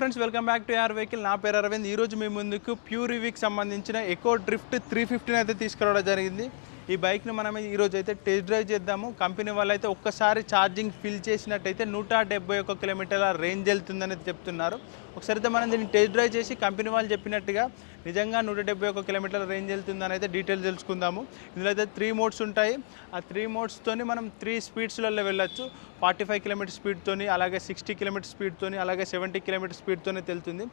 Friends welcome back to యార్ vehicle. నా పేరు అరవింద్. ఈరోజు మీ ముందుకు ప్యూర్ ఈవీకి సంబంధించిన ఎకో డ్రిఫ్ట్ 350 అయితే తీసుకురావడం జరిగింది. ఈ బైక్ను మనం ఈరోజు అయితే టెస్ట్ డ్రైవ్ చేద్దాము. కంపెనీ వాళ్ళు అయితే ఒక్కసారి ఛార్జింగ్ ఫిల్ చేసినట్టయితే 171 కిలోమీటర్ల రేంజ్ వెళ్తుందని చెప్తున్నారు. ఒకసారి అయితే మనం దీన్ని టెస్ట్ డ్రైవ్ చేసి కంపెనీ వాళ్ళు చెప్పినట్టుగా నిజంగా 171 కిలోమీటర్ల రేంజ్ వెళ్తుందని అయితే డీటెయిల్స్ తెలుసుకుందాము. ఇందులో అయితే 3 మోడ్స్ ఉంటాయి. ఆ 3 మోడ్స్తోని మనం 3 స్పీడ్స్లలో వెళ్ళొచ్చు. 45 కిలోమీటర్ స్పీడ్తోని, అలాగే 60 కిలోమీటర్ స్పీడ్తోని, అలాగే 70 కిలోమీటర్ స్పీడ్తోనే తెలుతుంది.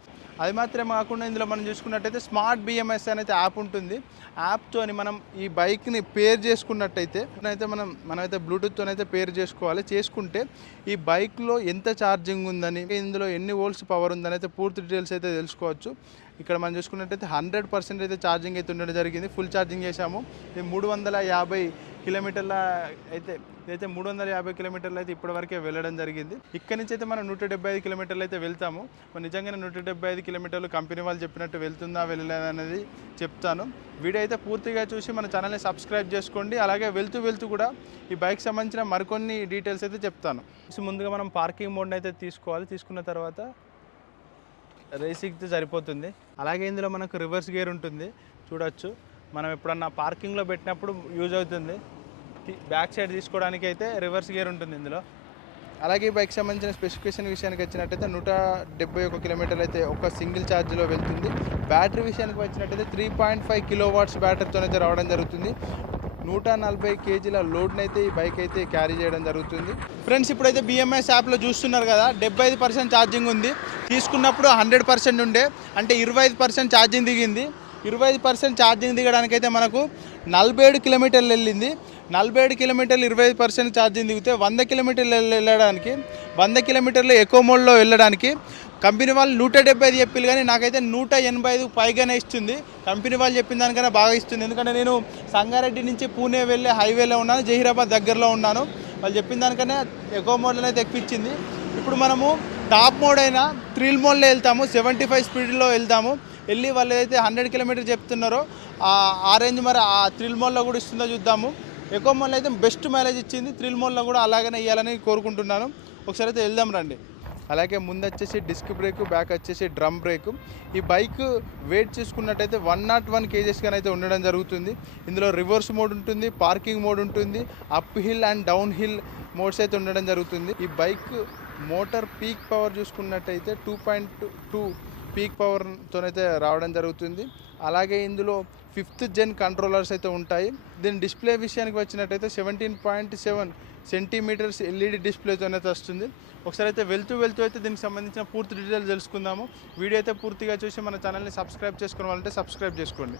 అది మాత్రమే కాకుండా ఇందులో మనం చూసుకున్నట్టయితే స్మార్ట్ బిఎంఎస్ అనేది యాప్ ఉంటుంది. యాప్తోని మనం ఈ బైక్ని పేర్ చేసుకున్నట్టయితే మనమైతే బ్లూటూత్తోనైతే పేర్ చేసుకోవాలి. చేసుకుంటే ఈ బైక్లో ఎంత ఛార్జింగ్ ఉందని, ఇందులో ఎన్ని వోల్ట్స్ పవర్ ఉందని అయితే పూర్తి డీటెయిల్స్ అయితే తెలుసుకోవచ్చు. ఇక్కడ మనం చూసుకున్నట్టయితే 100% అయితే ఛార్జింగ్ అయితే ఉండడం జరిగింది. ఫుల్ ఛార్జింగ్ చేశాము. ఇది 350 కిలోమీటర్ల అయితే 350 కిలోమీటర్లు అయితే ఇప్పటివరకే వెళ్ళడం జరిగింది. ఇక్కడ నుంచి అయితే మనం 175 కిలోమీటర్లు అయితే వెళ్తాము. నిజంగానే 175 కిలోమీటర్లు కంపెనీ వాళ్ళు చెప్పినట్టు వెళ్తుందా వెళ్ళలేదనేది చెప్తాను. వీడియో అయితే పూర్తిగా చూసి మన ఛానల్ని సబ్స్క్రైబ్ చేసుకోండి. అలాగే వెళ్తూ కూడా ఈ బైక్ సంబంధించిన మరికొన్ని డీటెయిల్స్ అయితే చెప్తాను. ముందుగా మనం పార్కింగ్ మోడ్ని అయితే తీసుకోవాలి. తీసుకున్న తర్వాత రేసింగ్తో సరిపోతుంది. అలాగే ఇందులో మనకు రివర్స్ గేర్ ఉంటుంది, చూడొచ్చు. మనం ఎప్పుడన్నా పార్కింగ్లో పెట్టినప్పుడు యూజ్ అవుతుంది. బ్యాక్ సైడ్ తీసుకోవడానికి అయితే రివర్స్ గేర్ ఉంటుంది ఇందులో. అలాగే ఈ బైక్ సంబంధించిన స్పెసిఫికేషన్ విషయానికి వచ్చినట్టయితే 171 కిలోమీటర్లు అయితే ఒక సింగిల్ ఛార్జ్లో వెళ్తుంది. బ్యాటరీ విషయానికి వచ్చినట్టయితే 3.5 కిలోవాట్స్ బ్యాటరీతో అయితే రావడం జరుగుతుంది. 140 కేజీల లోడ్ని అయితే ఈ బైక్ అయితే క్యారీ చేయడం జరుగుతుంది. ఫ్రెండ్స్ ఇప్పుడైతే బిఎంఎస్ యాప్లో చూస్తున్నారు కదా, 75% ఛార్జింగ్ ఉంది. తీసుకున్నప్పుడు 100% ఉండే, అంటే 25% ఛార్జింగ్ దిగింది. 25% ఛార్జింగ్ దిగడానికైతే మనకు 47 కిలోమీటర్లు వెళ్ళింది. 47 కిలోమీటర్లు 25% ఛార్జింగ్ దిగితే 100 కిలోమీటర్లు వెళ్ళడానికి, 100 కిలోమీటర్లు ఎకో మోడ్లో వెళ్ళడానికి కంపెనీ వాళ్ళు 175 చెప్పారు, కానీ నాకైతే 185 పైగానే ఇస్తుంది. కంపెనీ వాళ్ళు చెప్పిన దానికన్నా బాగా ఇస్తుంది. ఎందుకంటే నేను సంగారెడ్డి నుంచి పూణే వెళ్ళే హైవేలో ఉన్నాను, జహీరాబాద్ దగ్గరలో ఉన్నాను. వాళ్ళు చెప్పిన దానికన్నా ఎకో మోడ్లో అయితే ఎక్కించింది. ఇప్పుడు మనము టాప్ మోడ్ అయినా థ్రిల్ మోడ్లో వెళ్తాము. 75 స్పీడ్లో వెళ్తాము. వెళ్ళి వాళ్ళు ఏదైతే 100 కిలోమీటర్ చెప్తున్నారో ఆ రేంజ్ మరి ఆ థ్రిల్ మోడ్లో కూడా ఇస్తుందో చూద్దాము. ఎకో మోడ్లో అయితే బెస్ట్ మైలేజ్ ఇచ్చింది. థ్రిల్ మోడ్లో కూడా అలాగనే ఇవ్వాలని కోరుకుంటున్నాను. ఒకసారి అయితే వెళ్దాం రండి. అలాగే ముందు వచ్చేసి డిస్క్ బ్రేక్, బ్యాక్ వచ్చేసి డ్రమ్ బ్రేక్. ఈ బైక్ వెయిట్ చూసుకున్నట్టయితే 101 కేజెస్గా అయితే ఉండడం జరుగుతుంది. ఇందులో రివర్స్ మోడ్ ఉంటుంది, పార్కింగ్ మోడ్ ఉంటుంది, up hill and down hill modes అయితే ఉండడం జరుగుతుంది. ఈ బైక్ మోటార్ పీక్ పవర్ చూసుకున్నట్టయితే 2.2 పీక్ పవర్తోనైతే రావడం జరుగుతుంది. అలాగే ఇందులో 5th జెన్ కంట్రోలర్స్ అయితే ఉంటాయి. దీని డిస్ప్లే విషయానికి వచ్చినట్టయితే 17.7 సెంటీమీటర్స్ ఎల్ఈడి డిస్ప్లేతోనైతే వస్తుంది. ఒకసారి అయితే వెళ్తూ అయితే దీనికి సంబంధించిన పూర్తి డీటెయిల్స్ తెలుసుకుందాము. వీడియో అయితే పూర్తిగా చూసి మన ఛానల్ని సబ్స్క్రైబ్ చేసుకోవాలంటే సబ్స్క్రైబ్ చేసుకోండి.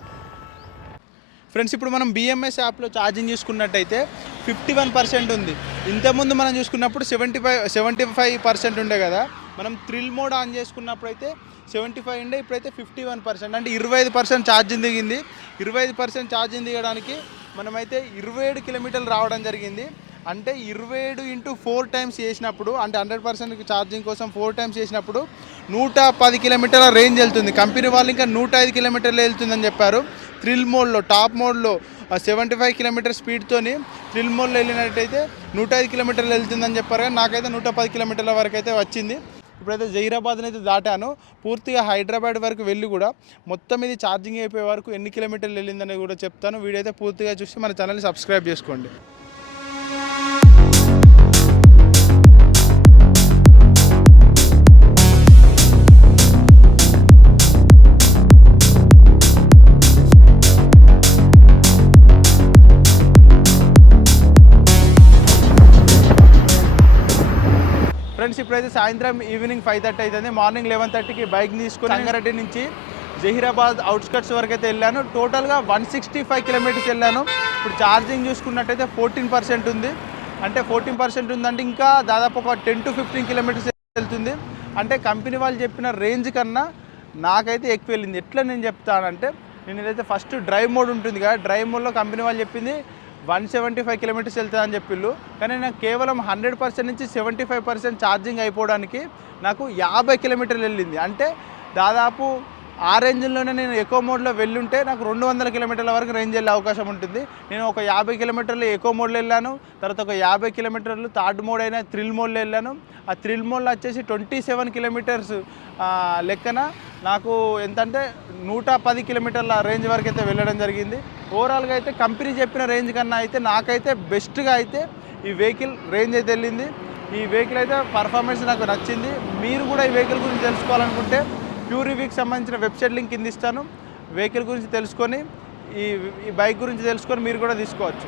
ఫ్రెండ్స్ ఇప్పుడు మనం బిఎంఎస్ యాప్లో ఛార్జింగ్ చూసుకున్నట్టయితే 51% ఉంది. ఇంతకుముందు మనం చూసుకున్నప్పుడు 75% ఉండే కదా. మనం థ్రిల్ మోడ్ ఆన్ చేసుకున్నప్పుడు అయితే 75 ఉండే, ఇప్పుడైతే 51%, అంటే 25% ఛార్జింగ్ దిగింది. 25% ఛార్జింగ్ దిగడానికి మనమైతే 27 కిలోమీటర్లు రావడం జరిగింది. అంటే 27 × 4 టైమ్స్ చేసినప్పుడు, అంటే 100% ఛార్జింగ్ కోసం 4 టైమ్స్ చేసినప్పుడు 110 కిలోమీటర్ల రేంజ్ వెళ్తుంది. కంపెనీ వాళ్ళు ఇంకా 105 కిలోమీటర్లు వెళ్తుందని చెప్పారు. థ్రిల్ మోడ్లో టాప్ మోడ్లో 75 కిలోమీటర్ స్పీడ్తోని థ్రిల్ మోడ్లో వెళ్ళినట్టయితే 105 కిలోమీటర్లు వెళ్తుందని చెప్పారు. కానీ నాకైతే 110 కిలోమీటర్ల వరకు అయితే వచ్చింది. ఇప్పుడైతే జహీరాబాద్ని అయితే దాటాను. పూర్తిగా హైదరాబాద్ వరకు వెళ్ళి కూడా మొత్తం ఇది ఛార్జింగ్ అయిపోయే వరకు ఎన్ని కిలోమీటర్లు వెళ్ళిందని కూడా చెప్తాను. వీడియో అయితే పూర్తిగా చూసి మన ఛానల్ని సబ్స్క్రైబ్ చేసుకోండి. ఫ్రెండ్స్ ఇప్పుడైతే సాయంత్రం ఈవినింగ్ 5:30 అవుతుంది. మార్నింగ్ 11:30కి బైక్ తీసుకొని సంగారెడ్డి నుంచి జహీరాబాద్ అవుట్స్కట్స్ వరకు అయితే వెళ్ళాను. టోటల్గా 165 కిలోమీటర్స్ వెళ్ళాను. ఇప్పుడు ఛార్జింగ్ చూసుకున్నట్టయితే 14% ఉంది. అంటే 14% ఉందంటే ఇంకా దాదాపు ఒక 10 to 15 కిలోమీటర్స్ వెళ్తుంది. అంటే కంపెనీ వాళ్ళు చెప్పిన రేంజ్ కన్నా నాకైతే ఎక్కువ వెళ్ళింది. ఎట్లా నేను చెప్తానంటే, నేను ఏదైతే ఫస్ట్ డ్రైవ్ మోడ్ ఉంటుంది కదా, డ్రైవ్ మోడ్లో కంపెనీ వాళ్ళు చెప్పింది 175 కిలోమీటర్స్ వెళ్తుందని చెప్పిళ్ళు. కానీ నాకు కేవలం 100% నుంచి 75% ఛార్జింగ్ అయిపోవడానికి నాకు 50 కిలోమీటర్లు వెళ్ళింది. అంటే దాదాపు ఆ రేంజ్లోనే నేను ఎకో మోడ్లో వెళ్ళుంటే నాకు 200 కిలోమీటర్ల వరకు రేంజ్ వెళ్ళే అవకాశం ఉంటుంది. నేను ఒక 50 కిలోమీటర్లు ఎకో మోడ్లో వెళ్ళాను. తర్వాత ఒక 50 కిలోమీటర్లు థర్డ్ మోడ్ అయిన థ్రిల్ మోడ్లో వెళ్ళాను. ఆ థ్రిల్ మోడ్లో వచ్చేసి 27 కిలోమీటర్స్ లెక్కన నాకు ఎంతంటే 110 కిలోమీటర్ల రేంజ్ వరకు అయితే వెళ్ళడం జరిగింది. ఓవరాల్గా అయితే కంపెనీ చెప్పిన రేంజ్ కన్నా అయితే నాకైతే బెస్ట్గా అయితే ఈ వెహికల్ రేంజ్ అయితే వెళ్ళింది. ఈ వెహికల్ అయితే పర్ఫార్మెన్స్ నాకు నచ్చింది. మీరు కూడా ఈ వెహికల్ గురించి తెలుసుకోవాలనుకుంటే ప్యూర్ రివ్యూకి సంబంధించిన వెబ్సైట్ లింక్ కింద ఇస్తాను. వెహికల్ గురించి తెలుసుకొని ఈ బైక్ గురించి తెలుసుకొని మీరు కూడా తీసుకోవచ్చు.